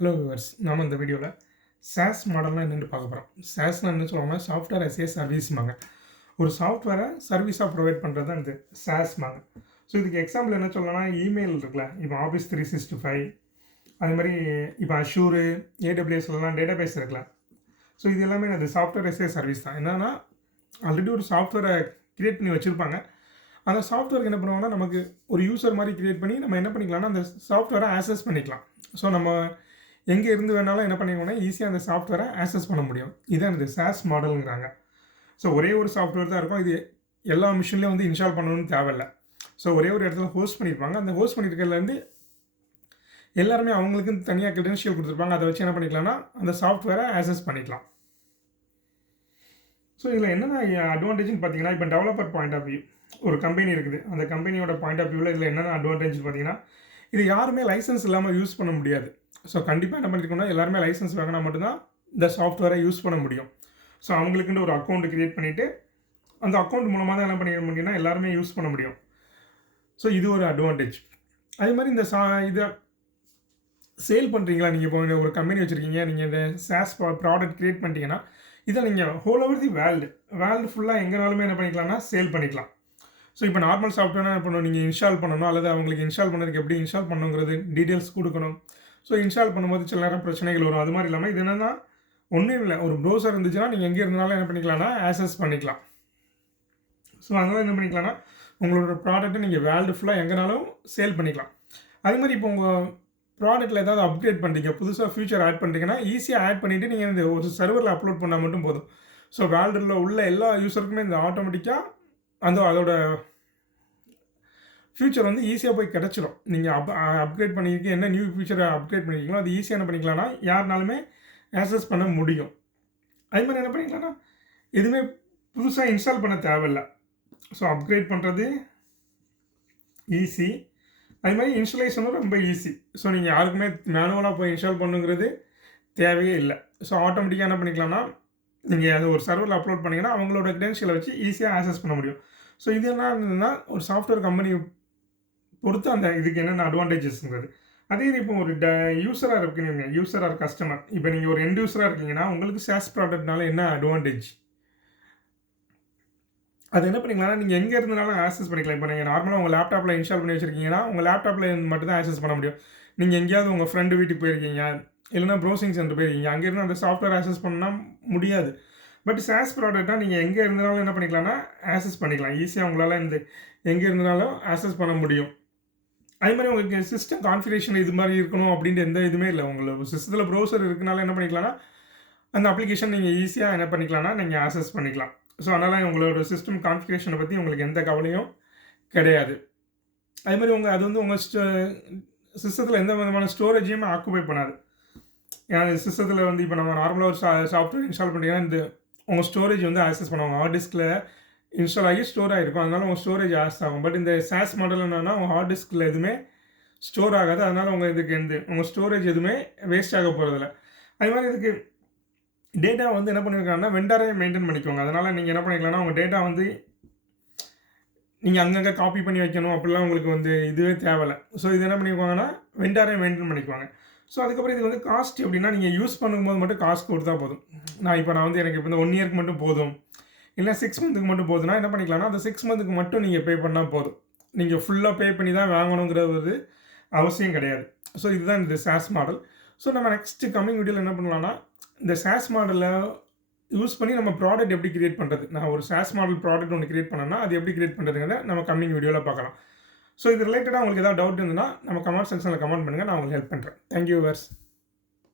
Hello viewers, நாம இந்த வீடியோவில் SaaS மாடல்னா என்னென்னு பார்க்க போகிறோம். SaaSனா என்ன சொல்லுவாங்கன்னா சாஃப்ட்வேர் as a சர்வீஸ்மாங்க. ஒரு சாஃப்ட்வேரை சர்வீஸாக ப்ரொவைட் பண்ணுறது தான் இது SaaSமாங்க. ஸோ இதுக்கு எக்ஸாம்பிள் என்ன சொல்லலாம்னா இமெயில் இருக்குல்ல, இப்போ ஆஃபீஸ் 365 அது மாதிரி இப்போ அஷூரு ஏடபிள்யூஎஸ்லாம் டேட்டா பேஸ் இருக்குல்ல. ஸோ இது எல்லாமே அது சாஃப்ட்வேர் as a சர்வீஸ் தான். என்னன்னா ஆல்ரெடி ஒரு சாஃப்ட்வேரை க்ரியேட் பண்ணி வச்சுருப்பாங்க. அந்த சாஃப்ட்வேருக்கு என்ன பண்ணுவாங்கன்னா நமக்கு ஒரு யூசர் மாதிரி க்ரியேட் பண்ணி நம்ம என்ன பண்ணிக்கலாம்னா அந்த சாஃப்ட்வேரை ஆக்சஸ் பண்ணிக்கலாம். ஸோ நம்ம எங்கே இருந்து வேணாலும் என்ன பண்ணிக்கோன்னா ஈஸியாக அந்த சாஃப்ட்வேரை ஆக்சஸ் பண்ண முடியும். இதுதான் இந்த SaaS மாடலுங்கிறாங்க. ஸோ ஒரே ஒரு சாஃப்ட்வேர் தான் இருக்கும். இது எல்லா மிஷின்லேயும் வந்து இன்ஸ்டால் பண்ணணும்னு தேவையில்லை. ஸோ ஒரே ஒரு இடத்துல ஹோஸ்ட் பண்ணியிருப்பாங்க. அந்த ஹோஸ்ட் பண்ணியிருக்கிறதுலேருந்து எல்லாருமே அவங்களுக்குன்னு தனியாக கிரெடென்ஷியல் கொடுத்துருப்பாங்க. அதை வச்சு என்ன பண்ணிக்கலாம்னா அந்த சாஃப்ட்வேரை ஆக்சஸ் பண்ணிக்கலாம். ஸோ இதில் என்னென்ன அட்வான்டேஜ்னு பார்த்தீங்கன்னா, இப்போ டெவலப்பர் பாயிண்ட் ஆஃப் வியூ ஒரு கம்பெனி இருக்குது. அந்த கம்பெனியோட பாயிண்ட் ஆஃப் வியூவில் இதில் என்னென்ன அட்வான்டேஜ் பார்த்தீங்கன்னா, இது யாருமே லைசன்ஸ் இல்லாமல் யூஸ் பண்ண முடியாது. ஸோ கண்டிப்பாக என்ன பண்ணியிருக்கோம்னா எல்லாருமே லைசன்ஸ் வாங்கினா மட்டும்தான் இந்த சாஃப்ட்வேரை யூஸ் பண்ண முடியும். ஸோ அவங்களுக்குன்னு ஒரு அக்கௌண்ட் க்ரியேட் பண்ணிவிட்டு அந்த அக்கௌண்ட் மூலமாக தான் என்ன பண்ணிக்க முடியும்னா எல்லாருமே யூஸ் பண்ண முடியும். ஸோ இது ஒரு அட்வான்டேஜ். அதே மாதிரி இந்த இதை சேல் பண்ணுறீங்களா, நீங்கள் இப்போ ஒரு கம்பெனி வச்சுருக்கீங்க, நீங்கள் இந்த SaaS ப்ராடக்ட் க்ரியேட் பண்ணிட்டீங்கன்னா இதை நீங்கள் ஹோல் ஓவர் தி வேர்ல்டு ஃபுல்லாக எங்கேனாலுமே என்ன பண்ணிக்கலாம்னா சேல் பண்ணிக்கலாம். ஸோ இப்போ நார்மல் சாஃப்ட்வேர்னா என்ன பண்ணணும், நீங்கள் இன்ஸ்டால் பண்ணணும் அல்லது அவங்களுக்கு இன்ஸ்டால் பண்ணுறதுக்கு எப்படி இன்ஸ்டால் பண்ணணுங்கிறது டீட்டெயில்ஸ் கொடுக்கணும். ஸோ இன்ஸ்டால் பண்ணும்போது சில நேரம் பிரச்சனைகள் வரும். அது மாதிரி இல்லாமல் இது என்னென்னா ஒன்றும் இல்லை, ஒரு ப்ரௌசர் இருந்துச்சுன்னா நீங்கள் எங்கே இருந்தாலும் என்ன பண்ணிக்கலாம்னா ஆக்சஸ் பண்ணிக்கலாம். ஸோ அதனால் என்ன பண்ணிக்கலாம்னா உங்களோட ப்ராடக்ட்டை நீங்கள் வேர்ல்டு ஃபுல்லாக எங்கேனாலும் சேல் பண்ணிக்கலாம். அதே மாதிரி இப்போ உங்கள் ப்ராடக்ட்டில் ஏதாவது அப்கிரேட் பண்ணுறீங்க, புதுசாக ஃபியூச்சர் ஆட் பண்ணுறீங்கன்னா ஈஸியாக ஆட் பண்ணிவிட்டு நீங்கள் இந்த ஒரு சர்வரில் அப்லோட் பண்ணால் மட்டும் போதும். ஸோ வேர்ல்டில் உள்ள எல்லா யூஸருக்குமே இந்த ஆட்டோமேட்டிக்காக அதோட ஃபியூச்சர் வந்து ஈஸியாக போய் கிடச்சிடும். நீங்கள் அப்கிரேட் பண்ணியிருக்கீங்க, என்ன நியூ ஃபியூச்சரை அப்கிரேட் பண்ணியிருக்கீங்களோ அது ஈஸியாக என்ன பண்ணிக்கலாம்னா யாருனாலுமே ஆக்சஸ் பண்ண முடியும். அதே மாதிரி என்ன பண்ணிக்கலாம்னா எதுவுமே புதுசாக இன்ஸ்டால் பண்ண தேவையில்லை. ஸோ அப்கிரேட் பண்ணுறது ஈஸி. அதே மாதிரி இன்ஸ்டலேஷனும் ரொம்ப ஈஸி. ஸோ நீங்கள் யாருக்குமே மேனுவலாக போய் இன்ஸ்டால் பண்ணுங்கிறது தேவையே இல்லை. ஸோ ஆட்டோமேட்டிக்காக என்ன பண்ணிக்கலாம்னா நீங்கள் அது ஒரு சர்வரில் அப்லோட் பண்ணிங்கன்னா அவங்களோட கிரெடென்ஷியலை வச்சு ஈஸியாக ஆக்சஸ் பண்ண முடியும். ஸோ இது என்ன இருந்ததுன்னா ஒரு சாஃப்ட்வேர் கம்பெனி பொறுத்து அந்த இதுக்கு என்னென்ன அட்வான்டேஜஸ்ங்கிறது. அதே இப்போ ஒரு யூஸராக இருக்கீங்க, யூஸர் ஆர் கஸ்டமர், இப்போ நீங்கள் ஒரு எண்ட் யூஸராக இருக்கீங்கன்னா உங்களுக்கு SaaS ப்ராடக்ட்னால என்ன அட்வான்டேஜ், அது என்ன பண்ணிக்கலாம்னா நீங்கள் எங்கே இருந்தாலும் ஆக்சஸ் பண்ணிக்கலாம். இப்போ நீங்கள் நார்மலாக உங்கள் லேப்டாப்பில் இன்ஸ்டால் பண்ணி வச்சுருக்கீங்கன்னா உங்கள் லேப்டாப்பில் மட்டும் தான் ஆக்சஸ் பண்ண முடியும். நீங்கள் எங்கேயாவது உங்கள் ஃப்ரெண்டு வீட்டுக்கு போயிருக்கீங்க இல்லைனா ப்ரௌசிங் சென்டர் போயிருக்கீங்க, அங்கேருந்து அந்த சாஃப்ட்வேர் ஆக்சஸ் பண்ணால் முடியாது. பட் SaaS ப்ராடக்டாக நீங்கள் எங்கே இருந்தாலும் என்ன பண்ணிக்கலாம்னா ஆக்சஸ் பண்ணிக்கலாம். ஈஸியாக உங்களால் இந்த எங்கே இருந்தாலும் ஆக்சஸ் பண்ண முடியும். அதே மாதிரி உங்களுக்கு சிஸ்டம் கான்ஃபிகரேஷன் இது மாதிரி இருக்கணும் அப்படின்ட்டு எந்த இதுவுமே இல்லை. உங்களுக்கு சிஸ்டத்தில் ப்ரௌசர் இருக்கனால என்ன பண்ணிக்கலாம்னா அந்த அப்ளிகேஷன் நீங்கள் ஈஸியாக என்ன பண்ணிக்கலாம்னா நீங்கள் ஆக்சஸ் பண்ணிக்கலாம். ஸோ அதனால் உங்களோட சிஸ்டம் கான்ஃபிகரேஷனை பற்றி உங்களுக்கு எந்த கவலையும் கிடையாது. அதே மாதிரி அது வந்து உங்கள் சிஸ்டத்தில் எந்த விதமான ஸ்டோரேஜையுமே ஆக்குபை பண்ணாது. ஏன்னா சிஸ்டத்தில் வந்து இப்போ நம்ம நார்மலாக ஒரு சாஃப்ட்வேர் இன்ஸ்டால் பண்ணிங்கன்னா இந்த உங்கள் ஸ்டோரேஜ் வந்து ஆக்சஸ் பண்ணுவாங்க. ஹார்ட் டிஸ்கில் இன்ஸ்டால் ஆகி ஸ்டோர் ஆகிருக்கும், அதனால் உங்கள் ஸ்டோரேஜ் ஆக்சஸ் ஆகும். பட் இந்த SaaS மாடல் என்னென்னா உங்கள் ஹார்ட் டிஸ்கில் எதுவுமே ஸ்டோர் ஆகாது. அதனால் உங்கள் ஸ்டோரேஜ் எதுவுமே வேஸ்ட் ஆக போகிறதில்ல. அதே மாதிரி இதுக்கு டேட்டா வந்து என்ன பண்ணியிருக்காங்கன்னா வெண்டாரே மெயின்டைன் பண்ணிக்குவாங்க. அதனால் நீங்கள் என்ன பண்ணிக்கலாம்னா உங்கள் டேட்டா வந்து நீங்கள் அங்கங்கே காப்பி பண்ணி வைக்கணும் அப்படிலாம் உங்களுக்கு வந்து இதுவே தேவையில்லை. ஸோ இது என்ன பண்ணிக்குவாங்கன்னா வெண்டாரே மெயின்டைன் பண்ணிக்குவாங்க. ஸோ அதுக்கப்புறம் இது வந்து காஸ்ட் எப்படின்னா நீங்கள் யூஸ் பண்ணும்போது மட்டும் காஸ்ட் கொடுத்தா போதும். நான் வந்து எனக்கு இப்போ இந்த 1 இயருக்கு மட்டும் போதும் இல்லை 6 மந்த்துக்கு மட்டும் போதுன்னா என்ன பண்ணிக்கலாம்னா அந்த 6 மந்த்துக்கு மட்டும் நீங்கள் பே பண்ணால் போதும். நீங்கள் ஃபுல்லாக பே பண்ணி தான் வாங்கணுங்கிறது அவசியம் கிடையாது. ஸோ இதுதான் இந்த SaaS மாடல். ஸோ நம்ம நெக்ஸ்ட்டு கம்மிங் வீடியோவில் என்ன பண்ணலாம்னா இந்த SaaS மாடலை யூஸ் பண்ணி நம்ம ப்ராடக்ட் எப்படி கிரியேட் பண்ணுறது, நான் ஒரு SaaS மாடல் ப்ராடக்ட் ஒன்று கிரியேட் பண்ணேன்னா அது எப்படி கிரியேட் பண்ணுறதுங்கிறத நம்ம கம்மிங் வீடியோவில் பார்க்கலாம். ஸோ இது ரிலேட்டடாக உங்களுக்கு ஏதாவது டவுட் இருந்ததுன்னா நம்ம கமெண்ட் செக்ஷனில் கமெண்ட் பண்ணுங்கள், நான் உங்களுக்கு ஹெல்ப் பண்ணுறேன். Thank you viewers.